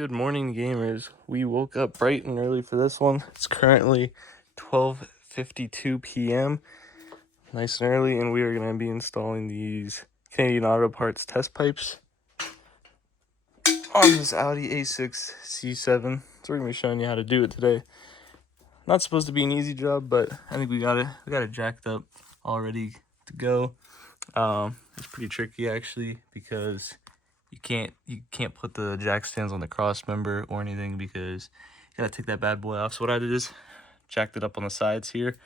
Good morning, gamers. We woke up bright and early for this one. It's currently 12:52 p.m. Nice and early, and we are going to be installing these Canadian Auto Parts test pipes on this Audi A6 C7. So we're going to be showing you how to do it today. Not supposed to be an easy job, but I think we got it jacked up all ready to go. It's pretty tricky actually because you can't put the jack stands on the Crossmember or anything because you gotta take that bad boy off. So what I did is jacked it up on the sides here,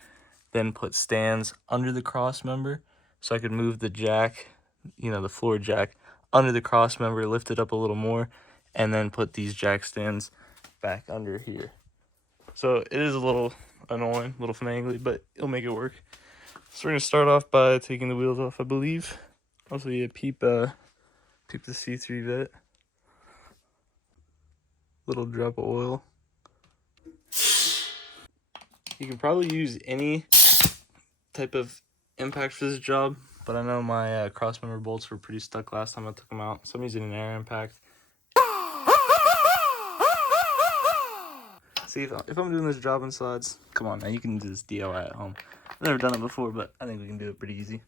then put stands under the Crossmember so I could move the jack, the floor jack, under the Crossmember, lift it up a little more, and then put these jack stands back under here. So it is a little annoying, a little finagly, but it'll make it work. So we're gonna start off by taking the wheels off, I believe. Also, peep the C3 vet. Little drop of oil. You can probably use any type of impact for this job, but I know my Crossmember bolts were pretty stuck last time I took them out, so I'm using an air impact. See, if I'm doing this job in slides, come on now, you can do this DIY at home. I've never done it before, but I think we can do it pretty easy.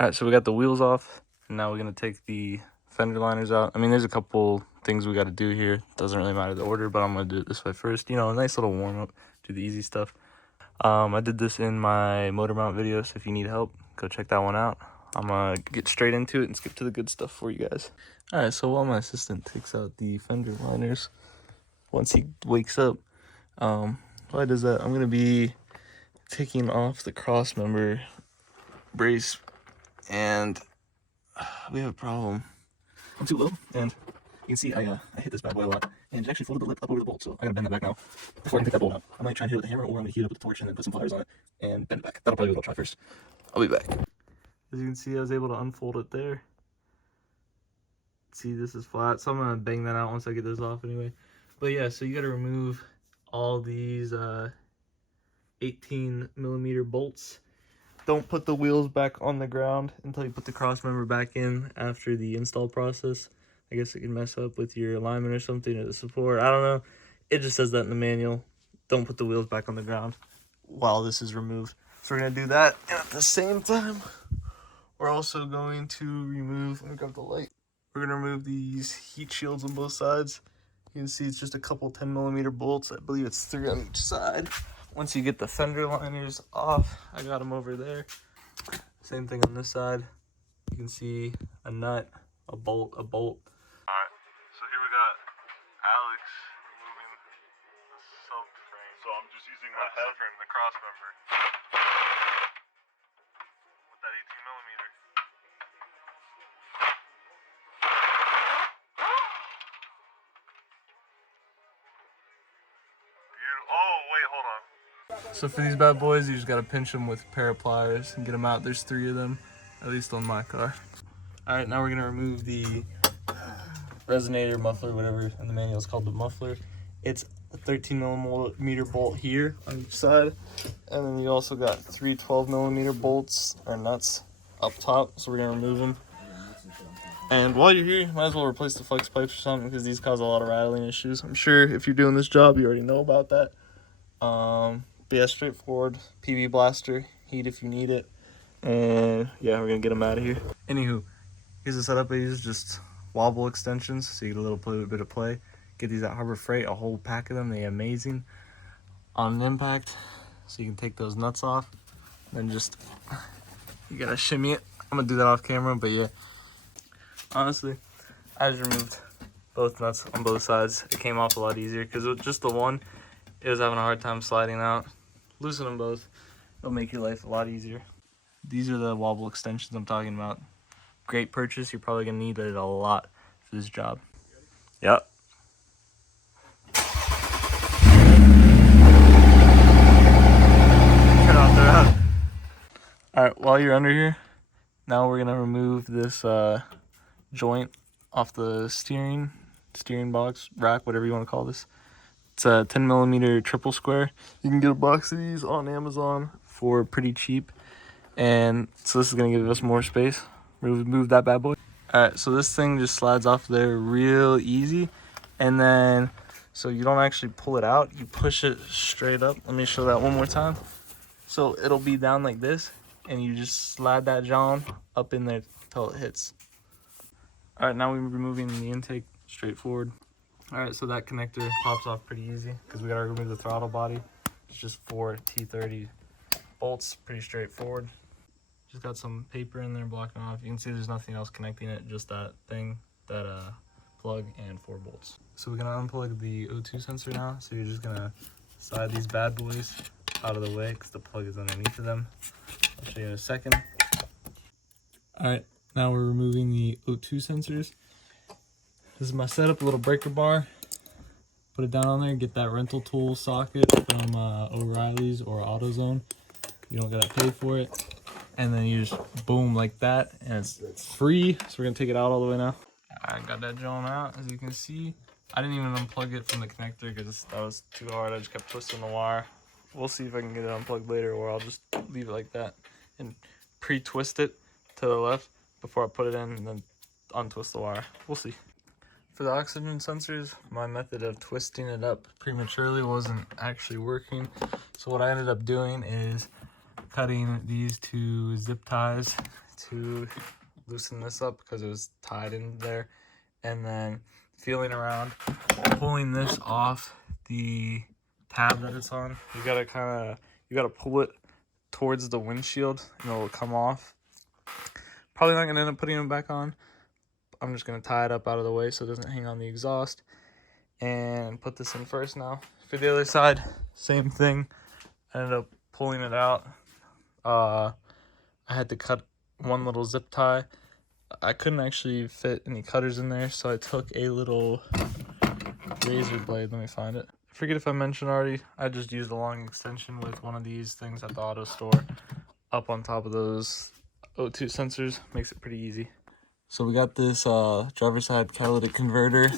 Alright, so we got the wheels off, and now we're going to take the Fender Liners out. I mean, there's a couple things we got to do here. Doesn't really matter the order, but I'm going to do it this way first. A nice little warm-up, do the easy stuff. I did this in my motor mount video, so if you need help, go check that one out. I'm going to get straight into it and skip to the good stuff for you guys. Alright, so while my assistant takes out the Fender Liners, once he wakes up, while he does that, I'm going to be taking off the Crossmember brace, and we have a problem. I'm too low, and you can see I hit this bad boy a lot, and it actually folded the lip up over the bolt, so I gotta bend that back now before I can take that bolt out. I might try and hit it with a hammer, or I'm gonna heat it up with a torch and then put some pliers on it and bend it back. That'll probably be what I'll try first. I'll be back. As you can see, I was able to unfold it there. See, this is flat, so I'm gonna bang that out once I get this off anyway. But yeah, so you gotta remove all these 18mm bolts. Don't put the wheels back on the ground until you put the Crossmember back in after the install process. I guess it can mess up with your alignment or something, or the support. I don't know. It just says that in the manual. Don't put the wheels back on the ground while this is removed. So we're going to do that. And at the same time, we're also going to remove, let me grab the light. We're going to remove these heat shields on both sides. You can see it's just a couple 10mm bolts. I believe it's 3 on each side. Once you get the Fender Liners off, I got them over there. Same thing on this side. You can see a nut, a bolt. Alright, so here we got Alex removing the subframe. So I'm just using my head frame, the Crossmember, with that 18mm. Oh, wait, hold on. So for these bad boys, you just gotta pinch them with a pair of pliers and get them out. There's 3 of them, at least on my car. All right, now we're gonna remove the resonator muffler, whatever in the manual is called the muffler. It's a 13mm bolt here on each side, and then you also got 3 12mm bolts or nuts up top. So we're gonna remove them. And while you're here, you might as well replace the flex pipes or something because these cause a lot of rattling issues. I'm sure if you're doing this job, you already know about that. But yeah, straightforward PV blaster, heat if you need it, and yeah, we're gonna get them out of here. Anywho, here's the setup I use, just wobble extensions, so you get a little bit of play. Get these at Harbor Freight, a whole pack of them, they're amazing. On an impact, so you can take those nuts off, then just, you gotta shimmy it. I'm gonna do that off camera, but yeah. Honestly, I just removed both nuts on both sides. It came off a lot easier, because with just the one, it was having a hard time sliding out. Loosen them both. It'll make your life a lot easier. These are the wobble extensions I'm talking about. Great purchase. You're probably going to need it a lot for this job. Yep. Alright, while you're under here, now we're going to remove this joint off the steering box, rack, whatever you want to call this. It's a 10mm triple square. You can get a box of these on Amazon for pretty cheap. And so this is going to give us more space. Move that bad boy. Alright, so this thing just slides off there real easy. And then, so you don't actually pull it out, you push it straight up. Let me show that one more time. So it'll be down like this, and you just slide that John up in there till it hits. All right, now we're removing the intake, straightforward. All right, so that connector pops off pretty easy because we gotta remove the throttle body. It's just 4 T30 bolts, pretty straightforward. Just got some paper in there blocking off. You can see there's nothing else connecting it, just that thing, that plug and 4 bolts. So we're gonna unplug the O2 sensor now. So you're just gonna slide these bad boys out of the way because the plug is underneath of them. I'll show you in a second. All right, now we're removing the O2 sensors. This is my setup, a little breaker bar. Put it down on there, get that rental tool socket from O'Reilly's or AutoZone. You don't gotta pay for it. And then you just boom like that, and it's free. So we're gonna take it out all the way now. I got that drawn out, as you can see. I didn't even unplug it from the connector because that was too hard. I just kept twisting the wire. We'll see if I can get it unplugged later, or I'll just leave it like that and pre-twist it to the left before I put it in and then untwist the wire. We'll see. For the oxygen sensors, my method of twisting it up prematurely wasn't actually working. So what I ended up doing is cutting these 2 zip ties to loosen this up because it was tied in there, and then feeling around, pulling this off the tab that it's on. You gotta pull it towards the windshield and it'll come off. Probably not gonna end up putting it back on. I'm just gonna tie it up out of the way so it doesn't hang on the exhaust, and put this in first now. For the other side, same thing. I ended up pulling it out. I had to cut one little zip tie. I couldn't actually fit any cutters in there, so I took a little razor blade. Let me find it. I forget if I mentioned already, I just used a long extension with one of these things at the auto store up on top of those O2 sensors. Makes it pretty easy. So we got this driver's side catalytic converter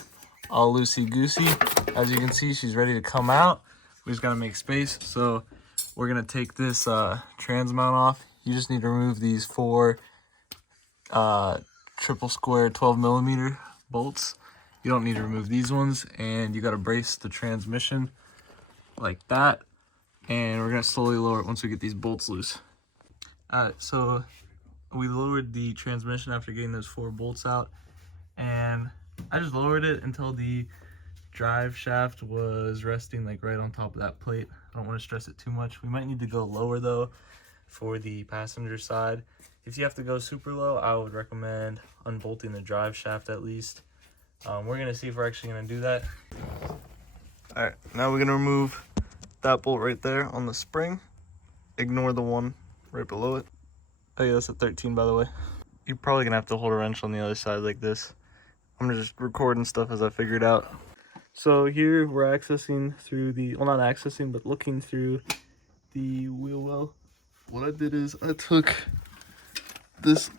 all loosey-goosey. As you can see, she's ready to come out. We just gotta make space. So we're gonna take this trans mount off. You just need to remove these 4 triple square 12mm bolts. You don't need to remove these ones, and you gotta brace the transmission like that. And we're gonna slowly lower it once we get these bolts loose. Alright, so we lowered the transmission after getting those 4 bolts out, and I just lowered it until the drive shaft was resting like right on top of that plate. I don't want to stress it too much. We might need to go lower though for the passenger side. If you have to go super low, I would recommend unbolting the drive shaft at least. We're gonna see if we're actually gonna do that. All right, now we're gonna remove that bolt right there on the spring. Ignore the one right below it. Oh yeah, that's a 13 by the way. You're probably gonna have to hold a wrench on the other side like this. I'm just recording stuff as I figure it out. So here we're accessing through the, well, not accessing, but looking through the wheel well. What I did is I took this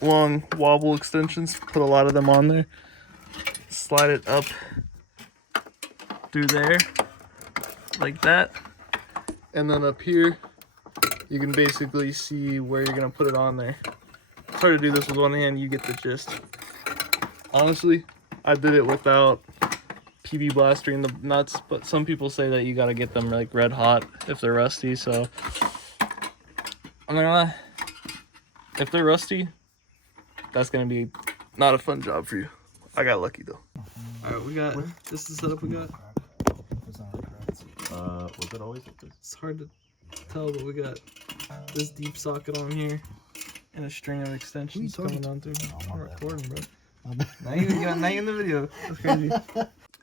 long wobble extensions, put a lot of them on there, slide it up through there like that, and then up here you can basically see where you're gonna put it on there. It's hard to do this with one hand, you get the gist. Honestly, I did it without PB blastering the nuts, but some people say that you gotta get them like red hot if they're rusty, so I'm not gonna lie. If they're rusty, that's gonna be not a fun job for you. I got lucky though. Alright, we got, this is the setup we got. Was it always like this? It's hard to tell, but we got this deep socket on here and a string of extensions coming down through. I'm recording, bro. Now you're in the video. That's crazy.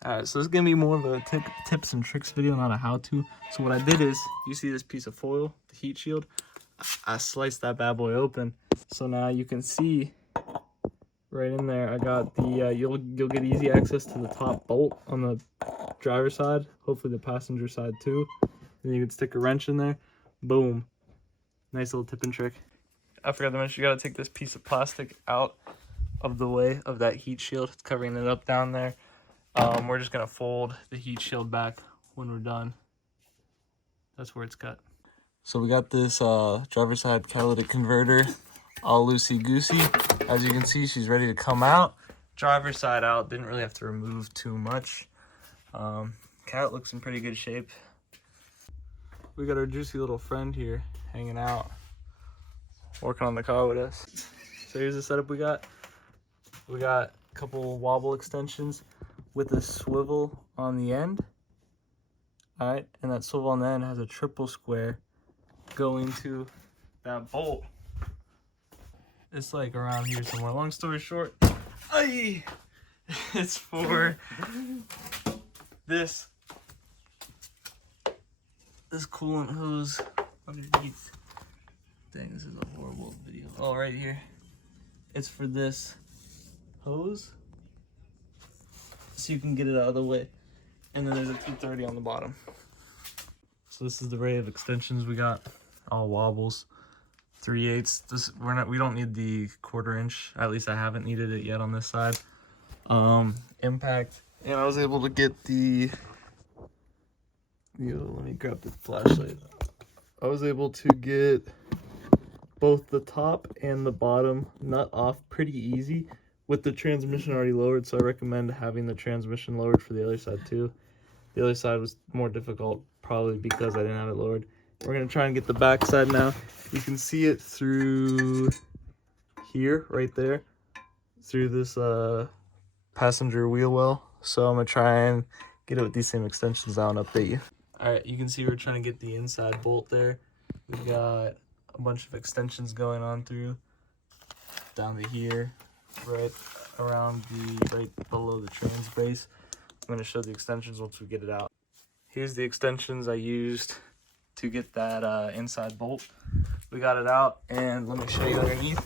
Alright, so this is gonna be more of a tips and tricks video, not a how-to. So what I did is, you see this piece of foil, the heat shield? I sliced that bad boy open. So now you can see right in there, I got the, you'll get easy access to the top bolt on the driver's side, hopefully the passenger side too. And you can stick a wrench in there, boom. Nice little tip and trick. I forgot to mention, you gotta take this piece of plastic out of the way of that heat shield. It's covering it up down there. We're just gonna fold the heat shield back when we're done. That's where it's cut. So we got this driver's side catalytic converter all loosey-goosey. As you can see, she's ready to come out. driver's side out. Didn't really have to remove too much. Cat looks in pretty good shape. We got our juicy little friend here hanging out, working on the car with us. So here's the setup we got. We got a couple wobble extensions with a swivel on the end. All right, and that swivel on the end has a triple square going to that bolt. It's like around here somewhere. Long story short, it's for this coolant hose underneath. Dang, this is a horrible video. Oh, right here. It's for this hose, so you can get it out of the way. And then there's a 230 on the bottom. So this is the array of extensions we got. All wobbles, 3/8. This we don't need the 1/4 inch. At least I haven't needed it yet on this side. Impact, and I was able to get the. Let me grab the flashlight. I was able to get both the top and the bottom nut off pretty easy with the transmission already lowered, so I recommend having the transmission lowered for the other side too. The other side was more difficult, probably because I didn't have it lowered. We're gonna try and get the back side now. You can see it through here, right there, through this passenger wheel well. So I'm gonna try and get it with these same extensions now and update you. All right, you can see we're trying to get the inside bolt there. We got a bunch of extensions going on through down to here, right around right below the trans brace. I'm going to show the extensions once we get it out. Here's the extensions I used to get that inside bolt. We got it out, and let me show you underneath.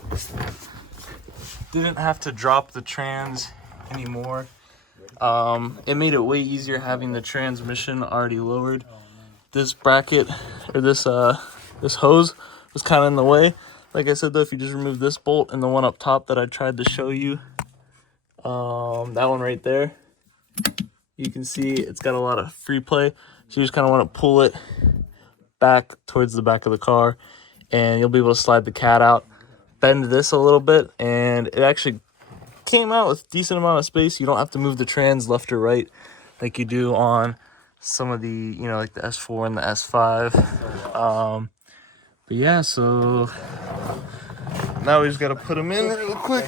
Didn't have to drop the trans anymore. It made it way easier having the transmission already lowered. This bracket, or this hose was kind of in the way. Like I said though, if you just remove this bolt and the one up top that I tried to show you, that one right there, you can see it's got a lot of free play. So you just kind of want to pull it back towards the back of the car, and you'll be able to slide the cat out. Bend this a little bit, and it actually came out with a decent amount of space. You don't have to move the trans left or right like you do on some of the, like the S4 and the S5. But yeah, so now we just got to put them in real quick.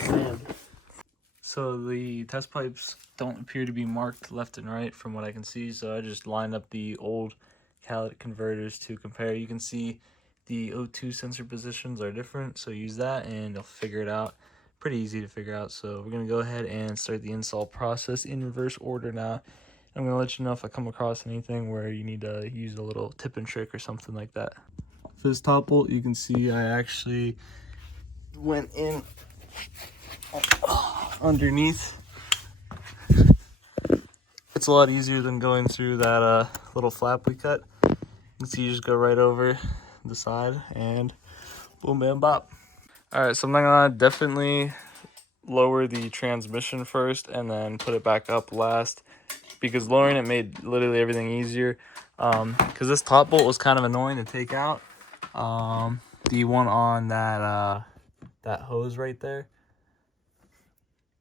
So the test pipes don't appear to be marked left and right from what I can see, so I just lined up the old catalytic converters to compare. You can see the O2 sensor positions are different, so use that and you'll figure it out. Pretty easy to figure out. So we're going to go ahead and start the install process in reverse order now. I'm going to let you know if I come across anything where you need to use a little tip and trick or something like that. For this top bolt, you can see I actually went in underneath. It's a lot easier than going through that little flap we cut. You can see you just go right over the side and boom, bam, bop. All right, so I'm gonna definitely lower the transmission first and then put it back up last, because lowering it made literally everything easier. Because this top bolt was kind of annoying to take out. The one on that hose right there,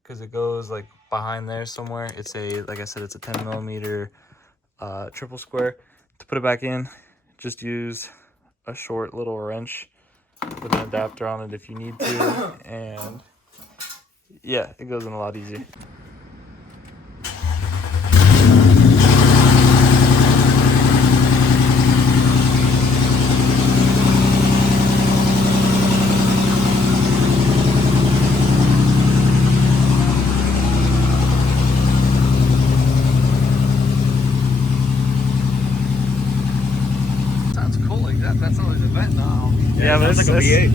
because it goes like behind there somewhere. It's like I said, it's a 10 millimeter triple square. To put it back in, just use a short little wrench with an adapter on it if you need to, and yeah, it goes in a lot easier. Sounds cool like that. That's always a vent now. Yeah, but it's like a V8.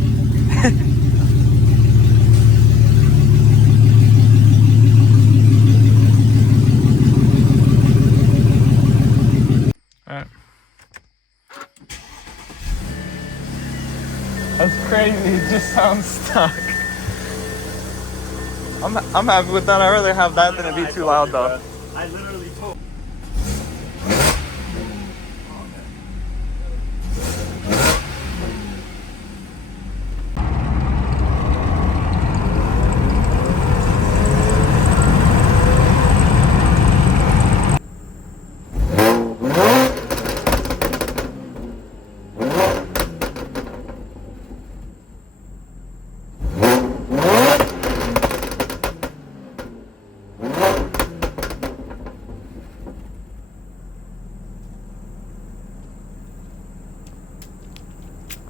Alright. That's crazy, it just sounds stuck. I'm happy with that. I'd rather have that than it be too loud though. I literally told.